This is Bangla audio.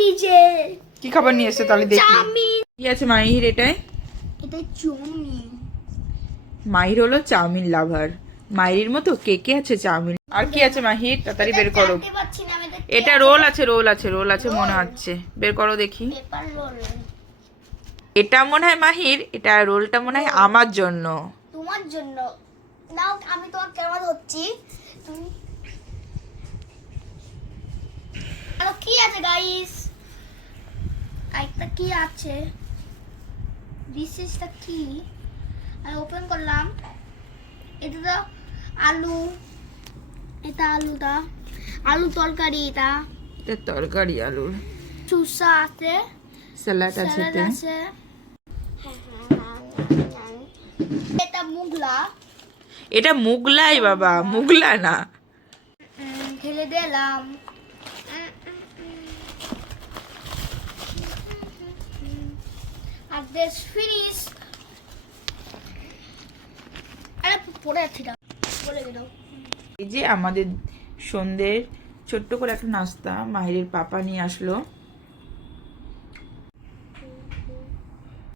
দিয়েছে। কি খাবার নিয়ে এসেছে তাহলে দেখি চাউমিন। কি আছে মাহির এটাই? এটা চাউমিন। মাহির হলো চাউমিন লাভার। মাহির মতো কে কে আছে চাউমিন। আর কি আছে মাহির, তাড়াতাড়ি বের করো। জানতে পারছি না আমি এটা রোল আছে, রোল আছে, রোল আছে মনে হচ্ছে। বের করো দেখি। Paper role. এটা মনে হয় মাহির, এটা রোলটা মনে হয় আমার জন্য। তোমার জন্য নাও, আমি তোমার ক্যামেরা ধরছি। তুমি আর কি আছে গাইস? একটা কি আছে? দিস ইজটা কি? আমি ওপেন করলাম। এটা তো আলু। এটা আলুটা, আলু তরকারি। এটা এটা তরকারি আলুর। সুসা আছে, স্যালাড আছে স্যালাড এতে। আছে। এটা মুগলা। এটা মুগলাই বাবা, মুগলা না। ঢেলে দিলাম। আর দিস ফিনিশ। আরে পড়ে আছে না, বলে দাও। এই যে আমাদের সন্ধ্যের ছোট্ট করে একটা নাস্তা মাহিরের পাপা নিয়ে আসলো।